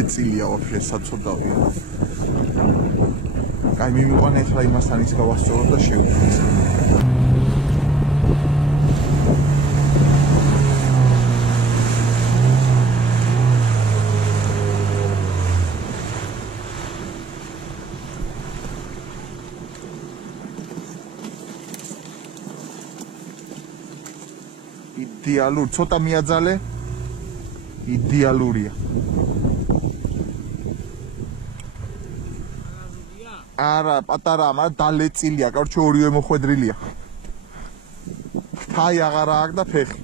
დალეწილია ვაფშე საწოდავია. Კაი მიმოვან ეხლა იმასთან ის გავასწორო და შევიდეთ. Idealur, ცოტა მიაძალე. Idealurია. არა, პატარაა, მაგრამ დალეწილია, კორჩი ორივე მოხვედრილია. თაი აღარ აქვს და ფეხი.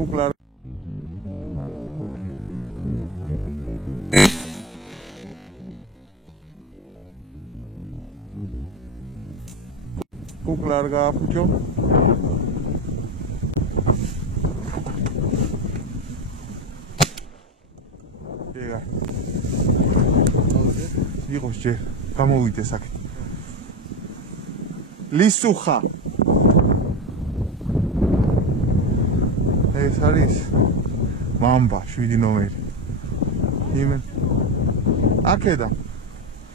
Kuklar. Kuklar gaafjo. Ega. Igos je, გამოვიდეს აქ. ლისუხა. ეს არის მამბა 7 ნომერი. იმენ. აქედა.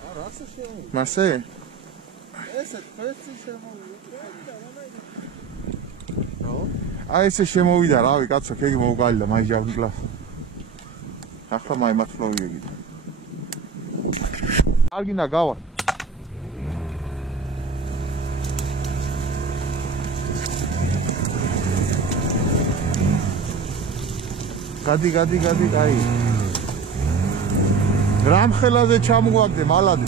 არა, ასე შემოვიდა. მასე? ესე ფესი შემოვიდა. აი ესე შემოვიდა, რავი, კაცო, ქეგი მოუგალიდა, მაი ჯავდიკლა. ახლა მაი მათლოვიები. არგინა გავა. გადი, აი. რამხელაზე ჩამოგვაგდე, მალადი.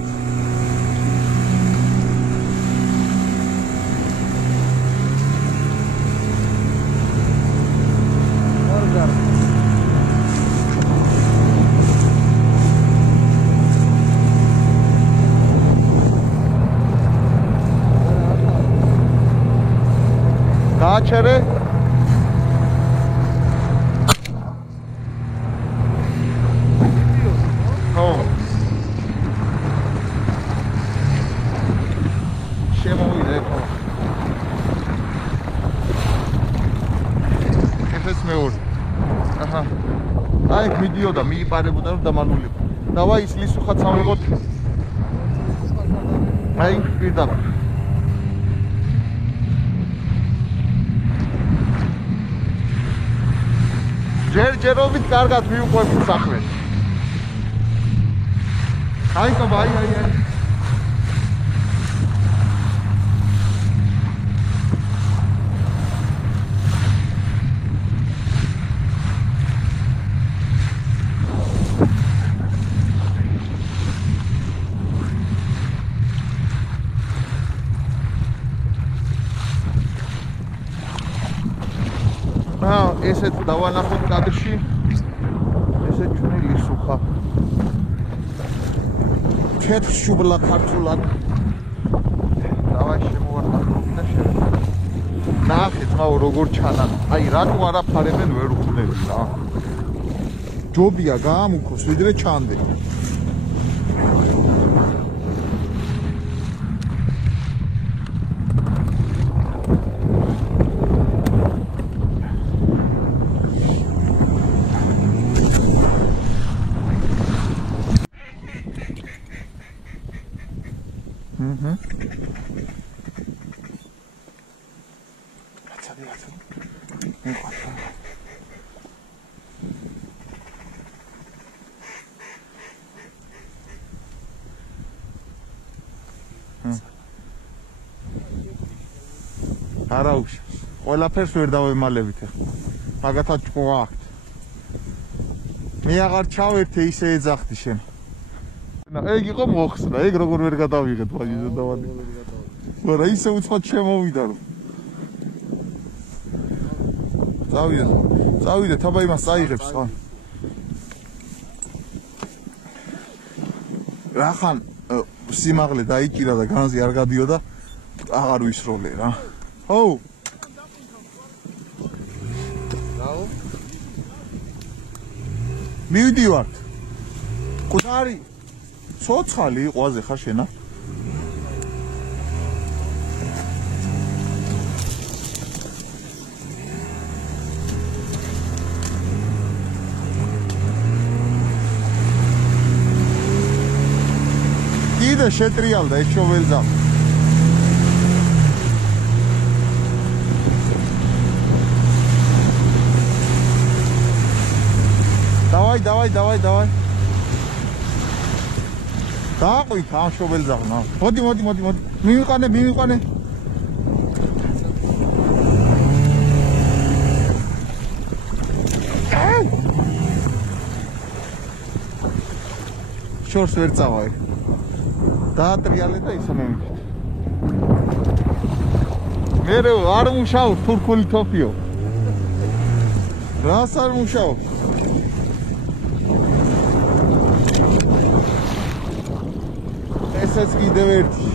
ორგარ. გააჩერე? აი მიდიოდა მიიპარებოდა რომ დამალულიყო. დავაი ის ლისუხაც ავიღოთ. აი პირდაპირ. ჯერჯერობით კარგად მიუყვებით საქმეს. აი კაბა აი. ესეთ დავანახოთ კადრში. ესე ჩვენი ლისუხა. ქეთშუბლა ქართულად. დავაი შემოვარდნები და შევეცდები. ნახე ძმაო როგორ ჩანან. აი რატო არ აფარებენ ვერ ვხვდები რა. ჯობია გაამუქოს ვიდრე ჩანდე. Araus. ყველაფერს ვერ დავემალებით ახლა. მაგათაც ჭკუა აქვთ. მე აღარ ჩავერთე ისე ეძახდი შენ. ეგ იყო მოხსნა, ეგ როგორ ვერ გადავიღეთ ვაჟიზე დავადი. ვარა ისე უცხოდ შემოვიდა რომ. წავიდეთ, აბა იმას წაიღებს ხან. რახან სიმაღლე დაიჭირა და განზე არ გადიოდა, აღარ ვისროლე რა. ო. რაო? მივიდივართ. ყუთარი. ცოცხალი იყვაზე ხარ შენა? კიდე შეტრიალდა ეს შოველზა. დავაი. დააყვით ამ შოველზაღნა. მოდი. მივიყვანე. შორს ვერ წავაი. დაატრიალე და ისე მივიდეთ. მე არ მუშაობ თურქული თოფიო. რას არ მუშაობ? ესეც კიდევ ერთი.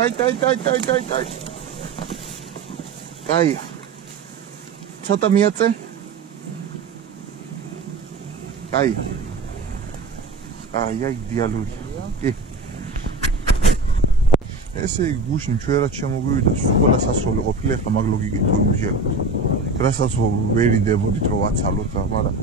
Ay. Ay. ცოტა მიაწე. Ay. Ay, იდეალური. კი. ესე გუშინ ჩვენაც შემოგვივიდა, ყველა სასროლი ყოფილა, ახლა მაგ ლოგიკით ვიმჟელოთ. რასაც ვერ იდებოდით რომ ვაცალოთ, მაგრამ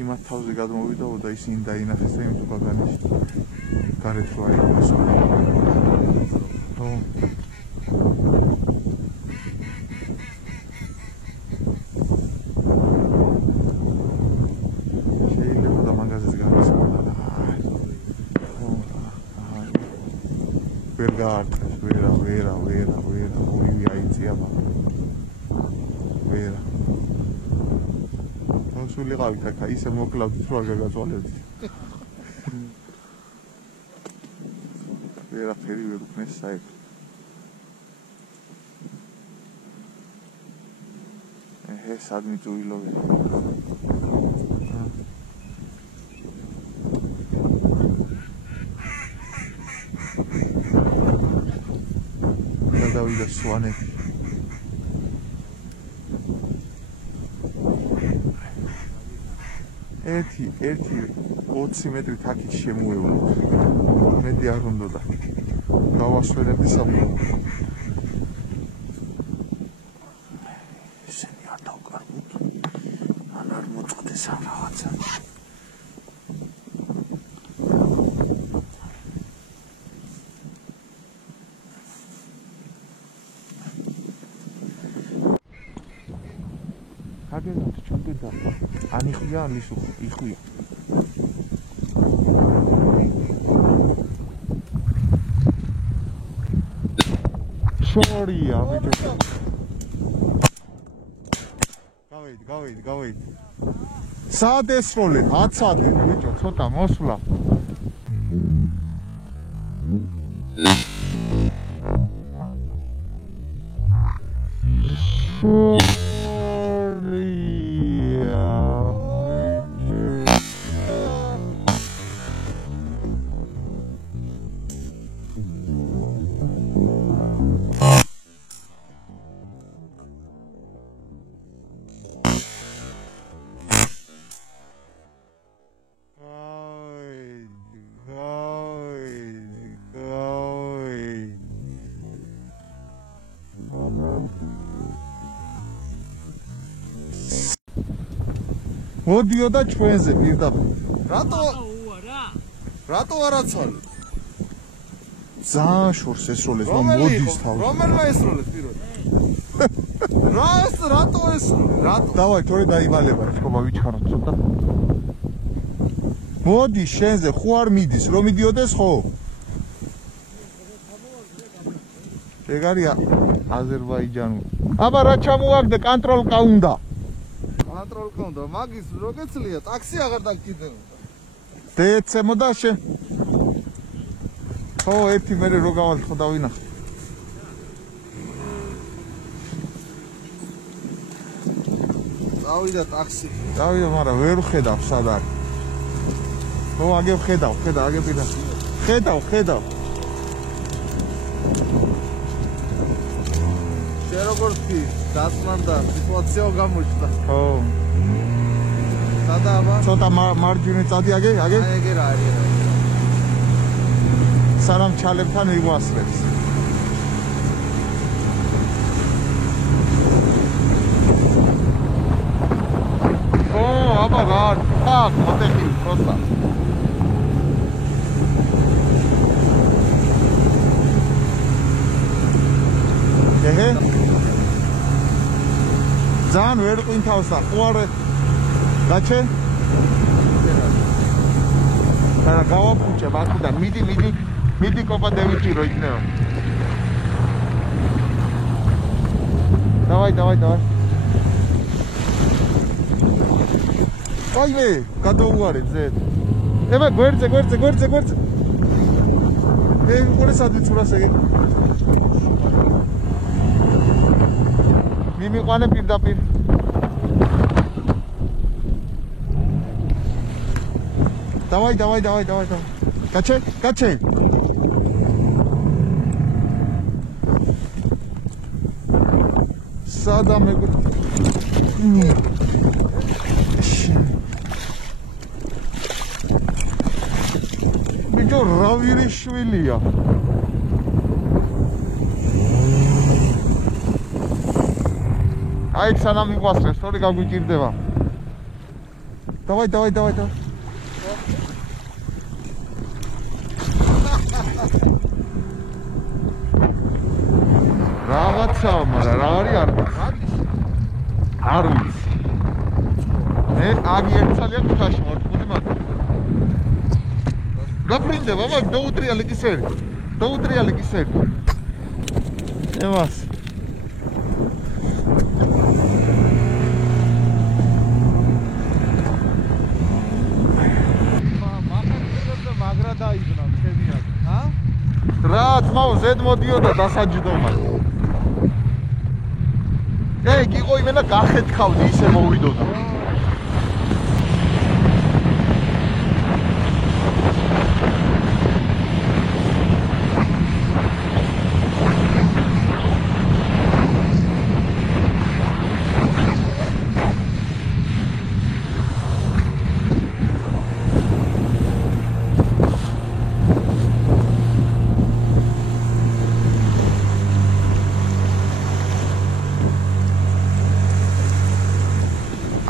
იმათ თავზე გადმოვიდაო და ისინი დაინახეს და იმ თვალგანიშ გარეთ რო აიღეს. შეიძლება და მაგაზეც გამოსულა. ვერ გაარტყეს, ვერა, ორივე აიწია მაგრამ. ვერა. სულიყავით აქ ისე მოკლავდით რომ არ გაგაწვალებდით. ვერაფერი ვერ უქმნეს საერთოდ. სადმი წუილოვე. გადავიდა სვანეთი. ერთი 20 მეტრით აქეთ შემოევლოთ. მეტი არ უნდა. გავასვენებდი სამყარო. ესენი არ დავკარგოთ. არ მოწყდეს ამ რაღაცა. აგეროთ ჩუნდიდა. ანიხვია ამის იხვია. შორია ბიჭო. გავეიდ. სად ესროლე? 10 საათი ბიჭო, ცოტა მოსვლა. მოდიოდა ჩვენზე პირდაპირ. რატო არაცვალე? ძალიან შორს ესროლეს რომ მოდის თავი. რომელმა ესროლეს პირველ? რატო ესროლე? რატო? დავაი თორე დაივალება ხობა ვიჩქაროთ ცოტა. მოდი შენზე ხო არ მიდის რომ მიდიოდეს ხო? ეგარია აზერბაიჯანული. აბა რა ჩამოვაგდე კონტროლკა უნდა. კონტროლკა უნდა, მაგის როგეცლია, ტაქსი აღარ დაგკიდებოდა. დეცემო და შენ. ხო, ერთი მერე რო გავალ ხო დავინახე. დავიდა ტაქსი. დავიდა, მაგრამ ვერ ხედავ სად არის. ხო, აგებ ხედავ, აგებ პირა. ხედავ. შენ როგორ ვთქვი, დასმანდა სიტუაცია გამოჩნდა. ხო. სადა აბა? ცოტა მარჯვნივ წადი აგე? ეგე რა. სანამ ჩალებთან იგვასწრებს. ო, აბა რა, აქ მოტეხი პროსტა. ეჰე. ძალიან ვერ ყინთავს და ყواره გაჩე? და გავაფუჭებ აქედან, მიდი კოპა დევიჭირო იქნება. დავაი. აიმე, გადაუარე ზედ. ება გვერდზე. მიყურე სადვიცურას ეგ. მიმიყვანე პირდაპირ. დავაი. გაჩე. სადა მეგო. ბიჭო რა ვირიშვილია. აი სანამ მიყვასრეს, თორე გაგვიჭირდება. დავაი. რაღაცა, მაგრამ რა არის არ ვიცი. მე აგი ერთალია ქუთაში მორთული მაგრამ. გაფრინდება, მაგ დაუტრიალი კისერი. ემას. მაგრა დაიბნა ჩემია. რა თმაო ზედ მოდიოდა დასაჯდომად. ეგ იყო იმენა გახეთქავდი ისე მოვიდოდა.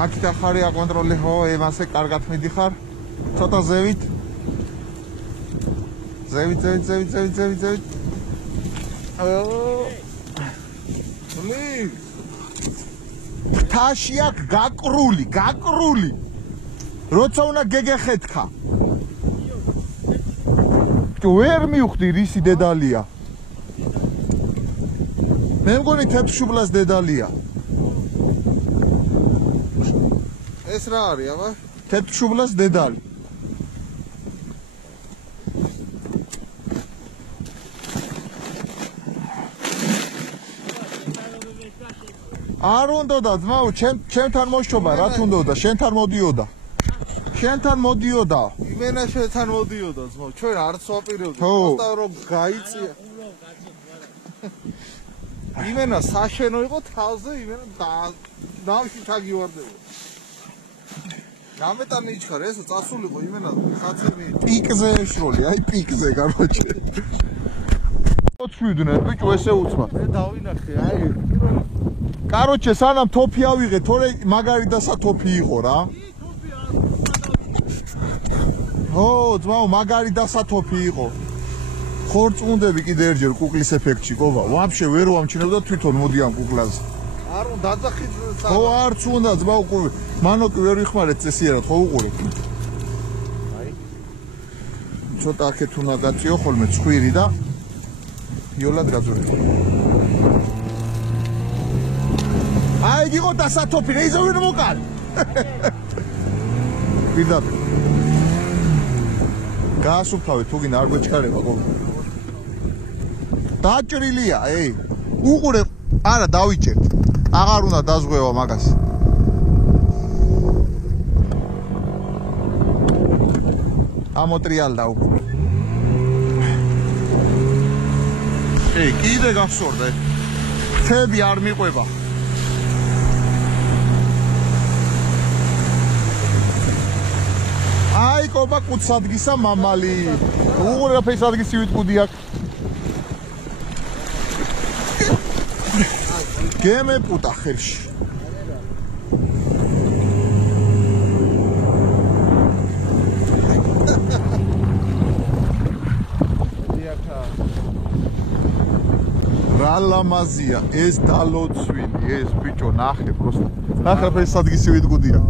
აქ ხარია კონტროლი ხო, ემასე კარგად მიდიხარ. ცოტა ზევით. თაში აქ გაკრული. როცა უნდა გეგეხეთქა. ვერ მივხვდი რისი დედალია. მე მგონი თეთრშუბლას დედალია. ეს რა არის, აბა? თეთრშუბლას დედალი. არ უნდოდა ძმაო, ჩემთან მოშობა, რა თუნდოდა, შენთან მოდიოდა. იმენა შენთან მოდიოდა, ძმაო, ჩვენ არც ვაპირებდით, просто რომ გაიწია. იმენა საშენო იყო თავზე, იმენა დავში ჩაგივარდებოდა. გამეტანი იჩქარ, ეს წასულიყო იმენა ხაცები პიკზე ეშროლი, აი პიკზე გაროჩე. ოცვიდნენ, ბიჭო, ესე უცმა. მე დავინახე, აი. კაროჩე, სანამ თოფი ავიღე, თორე მაგარი დასა თოფი იყო რა. ძმაო, მაგარი დასათოფი იყო. ხორწმუნდები კიდე ერჯერ კუკლის ეფექტში, ყოვა. ვაფშე ვერ ვამჩნევ და თვითონ მოდი ამ კუკლაზე. არ უნდა დაძახით. ხო, არც უნდა ძმაო, მანო კი ვერ ვიხმარეთ წესიერად, ხო უყურებ. აი. ცოტა აქეთ უნდა გაწიო ხოლმე ცხვირი და იოლად გაძვირე. აი, გიყო დასათოფი, რეიზოვენ მოკალ. პირდაპირ. გაასუფთავე, თუ გინდა არ გვეჩქარება ყოველ. დაჭრილია, უყურე, არა დავიჭერთ. აღარ უნდა დაზღვევა მაგას. ამოტრიალდა უკვე. კიდე გახსოვდა. თები არ მიყვება. აი, კობა კუცადგისა მამალი. უყურე რა ფესადგისი ვიტყუდი აქ. გემე პუტა ხელში. რა ლამაზია ეს დალოცვილი, ეს ბიჭო ნახე პროსტა. ნახე ფესადგისი ვიტყუდია.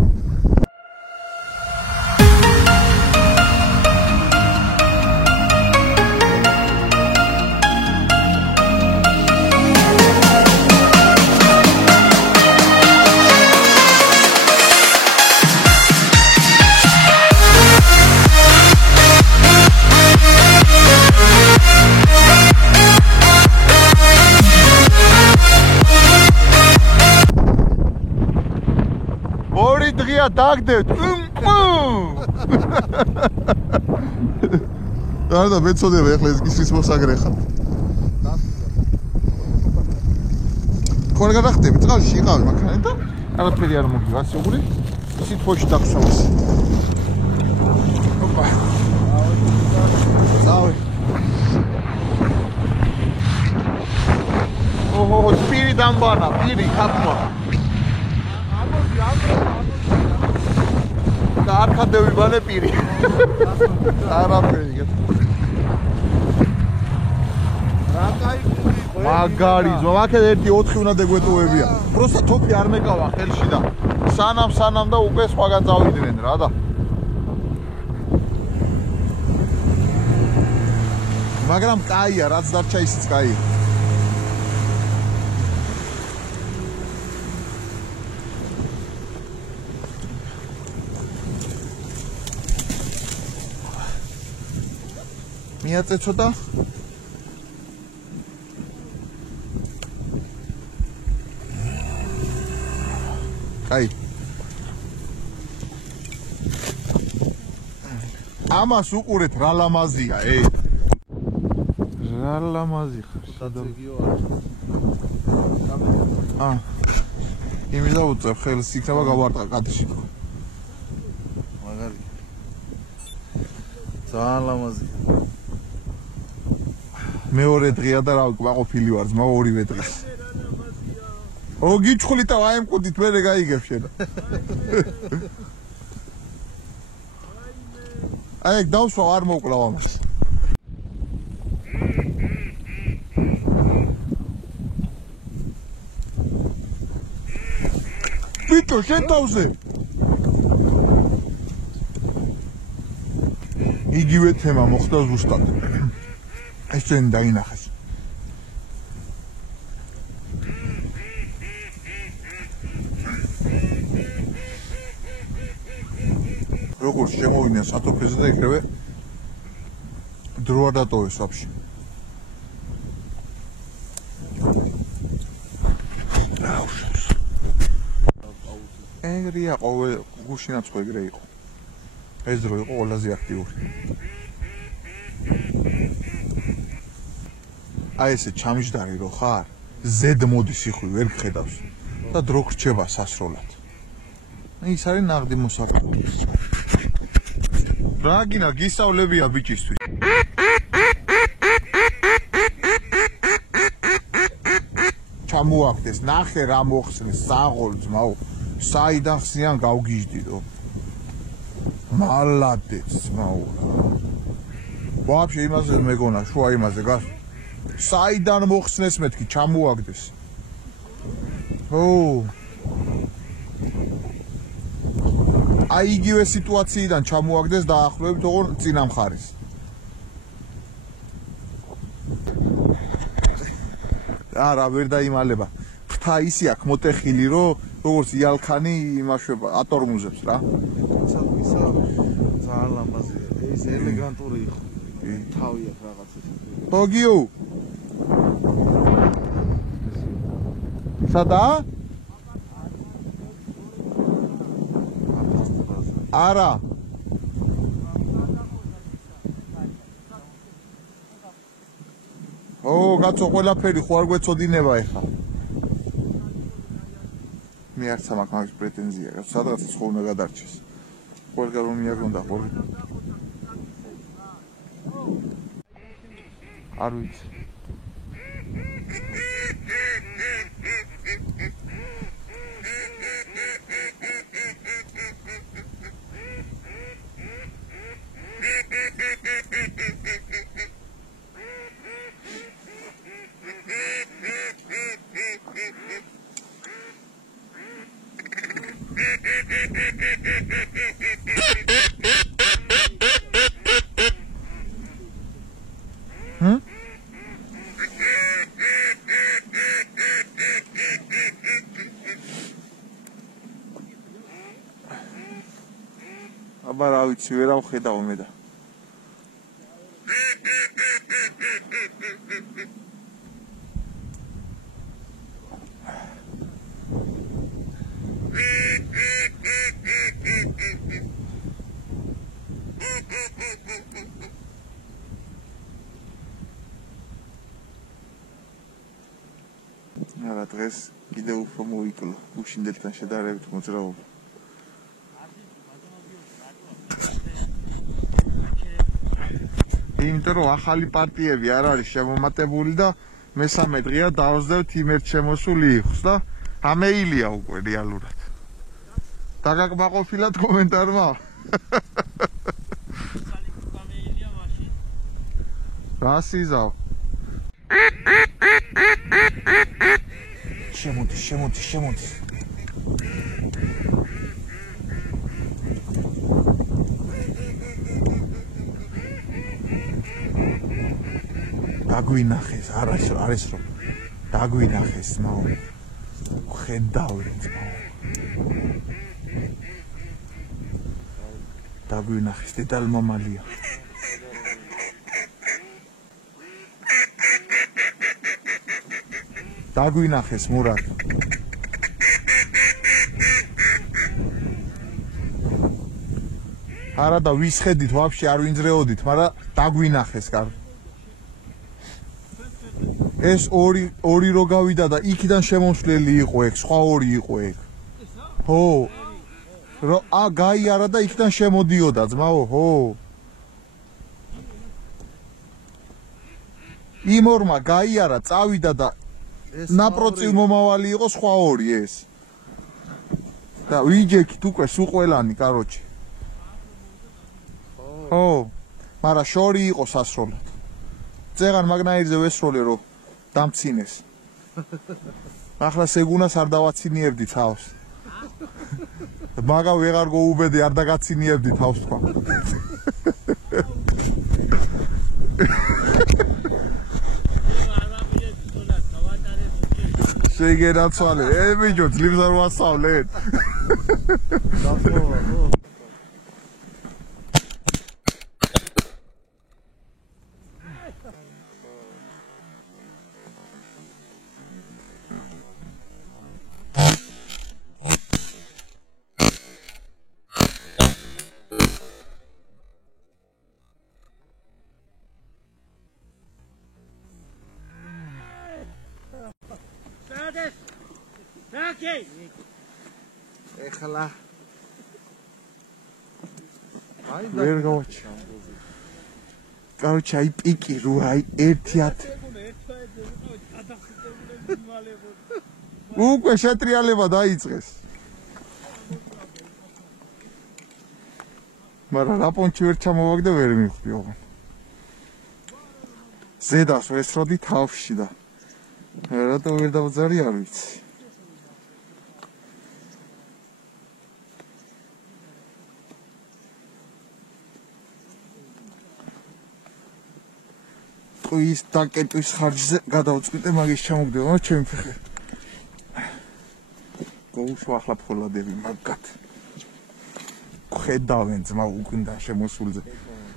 დაგდეთ. და მეწოდება ახლა ეს გისის მოსაგრე ხარ. ხორგა დახტები, წყალში იყავი მაქანი და არაფერი არ მოგვი, გასიუღრი. ისიც ფოში დახსოვს. ოპა. წავი. ოჰო, პირი დამბანა, პირი ხაფმა. არქადევი ბანე პირი. არაფერი. რა кайფი. მაგარი, ზოგადად 1-4 უნდა დეგვეტუებია. პროსტა თოფი არ მეკავა ხელში და სანამ და უკვე სხვაგან წავიდნენ რა და. მაგრამ კაია, რაც დარჩა ისიც კაია. მიაწე ცოტა აი ამას უყურეთ რა ლამაზია რა ლამაზი ხარ სადაგიო იმიდა უწევ ხელს იქნება გავარტყა კადრში მაგარი ძალიან ლამაზია მეორე დღეა და რა ვაყოფილი ვარ ძმა ორივე დღეს ო გიჩხული და აი მყუდით მერე გაიგებ შენ აი დავსვა არ მოკლავ ამას ბიჭო შენ თავზე იგივე თემა მოხდა ზუსტად ეს ჩვენ დაინახეს როგორც შემოვიდნენ სათოფეზე და იქნებე დრო არ დატოვეს ვაფშე ეგრეა ყოველ გუშინაც ხო ეგრე იყო ეს დრო იყო ყველაზე აქტიური აი ესე ჩამჯდარი რო ხარ ზედ მოდის იხვი ვერ გხედავს და დრო გრჩება სასროლად ის არის ნაღდი მოსაყიდო რა გინა გისავლებია ბიჭისთვის ჩამოახდეს ნახე რა მოხსნეს საღოლ ძმაო საიდან ხსნიან გავგიჟდიდო მალადეც მაურა. ვაფშე იმაზე მეგონა შუა იმაზე გას. საიდან მოხსნეს მეთქი ჩამოაგდეს. ო. აი იგივე სიტუაციიდან ჩამოაგდეს დაახლოებით ოღონ წინა მხარეს. არა ვერ დაიმალება. ფრთა ისი აქვს მოტეხილი რომ როგორც იალქანი იმაშვება ატორმუზებს რა. ისა ძალიან ლამაზია. ეს ელეგანტური იყო. თავი აქვს რაღაც ეს. ბოგიო. სადა? არა. ო, კაცო, ყველაფერი ხო არ გვეწოდინება ეხლა. მე არც მაქვს მაგის პრეტენზია, კაცო, სადღაც ხო უნდა გადარჩეს. ყველგან რომ მიაგონდა ხო? არ ვიცი. აბა რა ვიცი, ვერ ავხედავ მე და. არა დღეს კიდევ უფრო მოვიკლო გუშინდელთან შედარებით მოძრაობა. იმიტომ რომ ახალი პარტიები არ არის შემომატებული და მესამე დღეა დავსდევთ იმერთ შემოსული იხს და ამეილია უკვე რეალურად. დაგაკმაყოფილად კომენტარმა. რა სიზავ? შემოდი. დაგვინახეს, არის რომ დაგვინახეს, მაო. ხედავთ, მაო. დაგვინახეს, დედალ მამალია. დაგვინახეს, მურად. არა და ვისხედით, ვაფშე არ ვინძრეოდით, მაგრამ დაგვინახეს, კარგი. ეს ორი რო გავიდა და იქიდან შემოსვლელი იყო ეგ, სხვა ორი იყო ეგ. ხო. რო გაიარა და იქიდან შემოდიოდა ძმაო, ხო. იმ ორმა გაიარა, წავიდა და ნაპროცილ მომავალი იყო სხვა ორი ეს. და ვიჯექით უკვე სულ ყველანი, კაროჩე. ხო. მაგრამ შორი იყო სასროლად. წეღან მაგნაირზე ვესროლე რომ დამცინეს. ახლა სეგუნას არ დავაცინიებდი თავს. მაგა ვეღარ გოუბედი არ დაგაცინიებდი თავს თქვა. შეგერაცვალე, ბიჭო, ძლივს არ ვასწავლეთ. ეხლა ვერ გავაჩი. კაროჩე, აი პიკი რო აი 1-10. უკვე შეტრიალება დაიწყეს. მაგრამ რა პონჩი ვერ ჩამოვაგდე და ვერ მივხვდი ოღონ. ზედას ვესროდი თავში და რატო ვერ დავძარი არ ვიცი. ის დაკეტვის ხარჯზე გადავწყვიტე მაგის ჩამოგდება ჩემი ფეხი. გოუშვა ახლა ფოლადები მაგათ. ხედავენ ძმა უკუნდა შემოსულზე.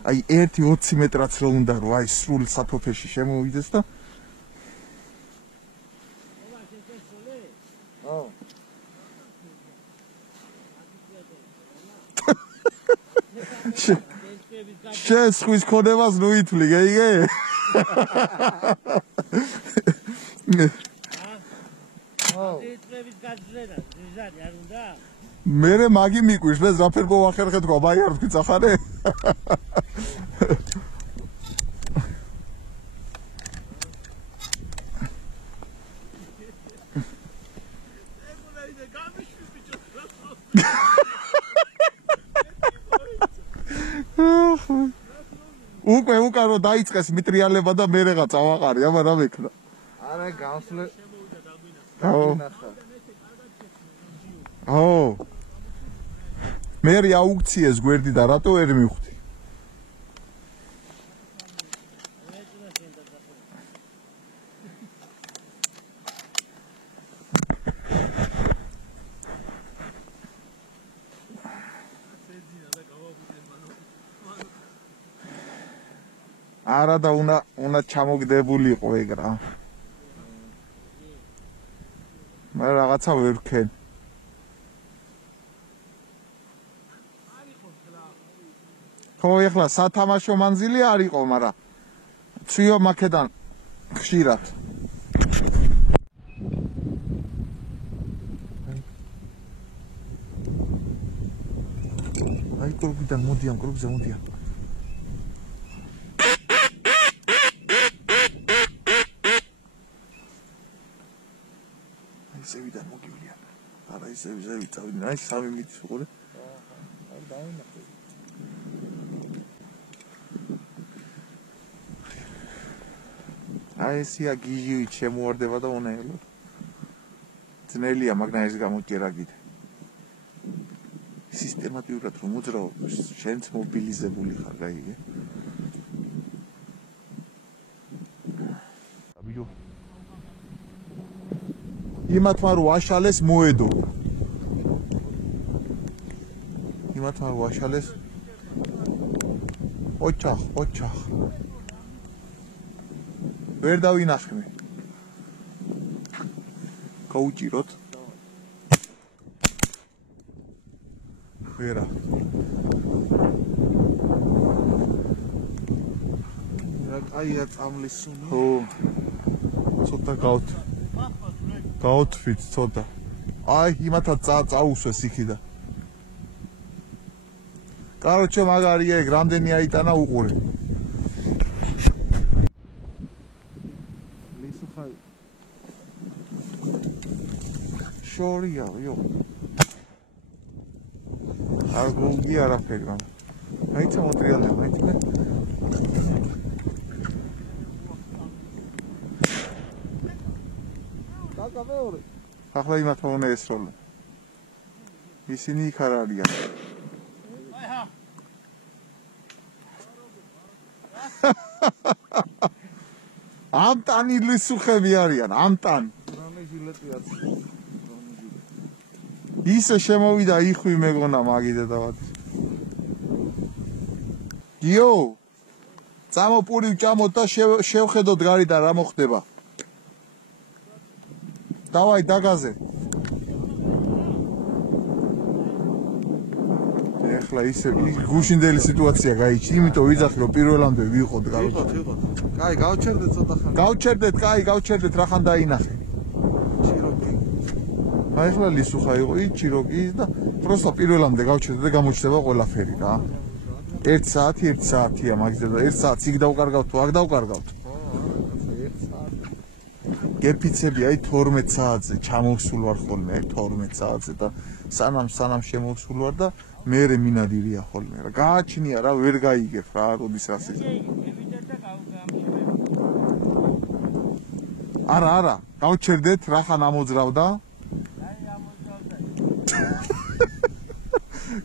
აი 1-20 მეტრაც რო უნდა რომ აი სრულ საფოფეში შემოვიდეს და შენ ხვის ქონებას ნუ ითვლი გეიგე? მერე მაგი მიკვირს, მე ზაფერ მოვახერხე თქვა, მაი არ ვთქვი წახარე? უკვე რო დაიწყეს მიტრიალება და მე რა წავაყარი, აბა რა მექნა. არა გავსლე. აო. მე აუქციეს გვერდი და რატო ვერ მივხვდი? არა და უნდა ჩამოგდებულიყო ეგ რა. მე რაღაცა ვერ ვქენ. ხო ეხლა სათამაშო მანძილი არ იყო, მაგრამ ცვიო მაქედან ხშირად. აი კრუგიდან მოდიან, კრუგზე მოდიან. ზევიდან მოგივლიან. არა ისე ზევი წავიდნენ. აი 3 მიტრის უყურე. აი დავინახე. აი ესია გიჟივით შემოარდება და უნაელოდ. ძნელია, მაგრამ ეს გამოჭერა კიდე. სისტემატიურად რომ მოძრაო, შენც მობილიზებული ხარ, გაიგე? აბიო იმათმა რო აშალეს მოედო. იმათმა რო აშალეს ოჩახ. ვერ დავინახე. გაუჭიროთ. ვერა. აია წამლის სუნი. ხო. ცოტა გაუთვით ცოტა. აი იმათა წაუსვეს იქიდან. კაროჩე მაგარია ეგ რამდენი აიტანა უყურე. ლისუხა შორია, იო. არ გულდი არაფერი მაგრამ. აიცა მოტრიალდება, აიცა. ახლა იმათმა უნდა ესროლო. ისინი იქ არ არიან. ამტანი ლისუხები არიან, ამტან. ისე შემოვიდა იხვი მეგონა მაგიდე დავადი. იო! წამოპური ვჭამოთ და შევხედოთ გარიდან რა მოხდება. დავაი დაგაზე. ეხლა ისე გუშინდელი სიტუაცია გაიჩი, იმიტომ ვიძახი რომ პირველამდე ვიყოთ გაროჩი. კაი, გავჩერდეთ ცოტა ხანი. გავჩერდეთ, რახან დაინახე. ჩიროკი. აი ეხლა ლისუხა იყო, ჩიროკი და პროსტა პირველამდე გავჩერდეთ და გამოჩნდება ყველაფერი რა. 1 საათია მაგიზე და 1 საათს იქ დავკარგავთ თუ აქ დავკარგავთ. გეფიცები აი 12 საათზე ჩამოვსულ ვარ ხოლმე, 12 საათზე და სანამ შემოვსულ ვარ და მერე მინადირია ხოლმე რა გააჩნია რა ვერ გაიგებ რა როდის რას ის არა გავჩერდეთ რახან ამოძრავდა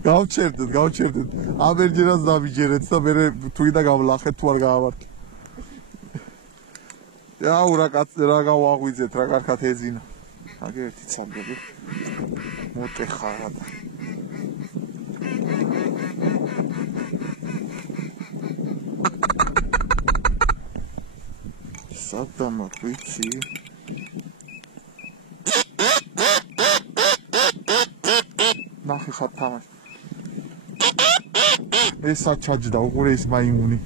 გავჩერდეთ აბერჯერას დამიჯერეთ და მე თუიდა გავლახეთ თუ არ გაავართ აუ რა გავაღვიძეთ რა კარგად ეძინა აგერთი ცალკე მოტეხარა და სადამა ვიცი ნახე ხარ თამაშ ეს საჩაჯდა უყურე ის მაიმუნი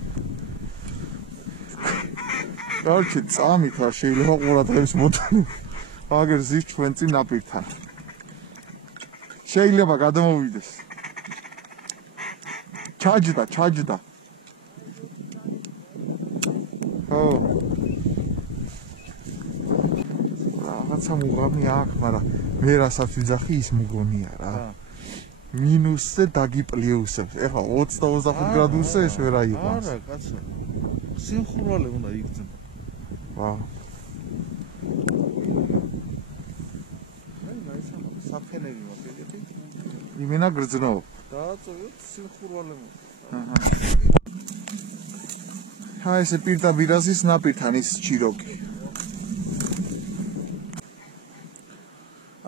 გარჩი წამით რა შეიძლება ყურადღების მოტანი აგერ ზის ჩვენ წინ ნაპირთან შეიძლება გადამოვიდეს ჩაჯდა ო რაღაცა მუღამი აქვს მაგრამ მე რასაც ვიძახი ის მუგონია რა მინუსზე დაგიპლიუსებს ეხლა 20-25 გრადუსზე ეს ვერ აიყვანს არა კაცო სინხურვალე უნდა იქცება ვა საფენელი მოგიგეთი იმენა გრძნო დააწოვეთ სინხურვალე ჰა ესე პირდაპირაზის ნაპირთან ის ჩიროკი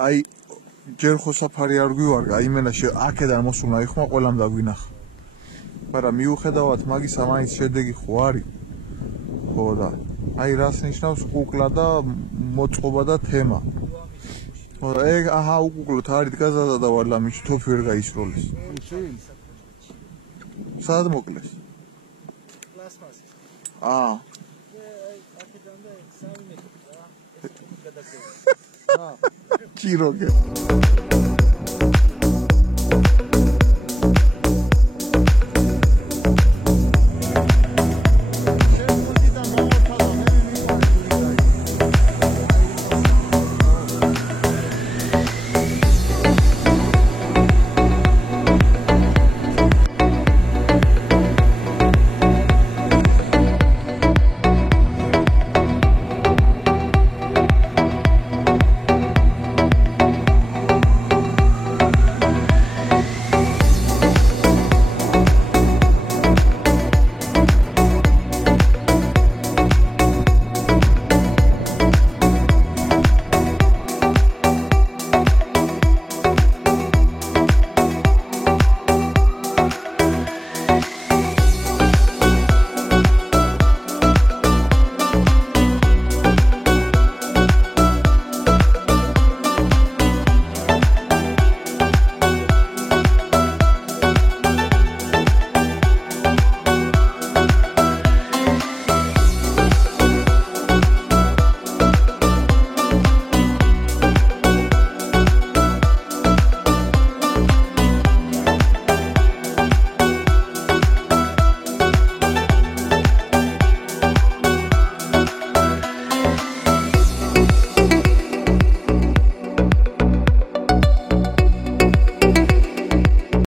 აი ჯერ ხო საფარი არ გვივარგა იმენა აქედან მოსულა იხმა ყველამ დაგვინახა მაგრამ მიუხედავად მაგისა მაინც შედეგი ხო არის ხო და აი რას ნიშნავს კუკლა და მოწყობა და თემა ხო ეგ აჰა უკუკლოთ არის დგაზადა და ვარლამი თოფ ვერ გაისროლის სად მოკლეს პლასმასი აქედან და 3 მეტრი რა ეს გადაგდება ჩიროკე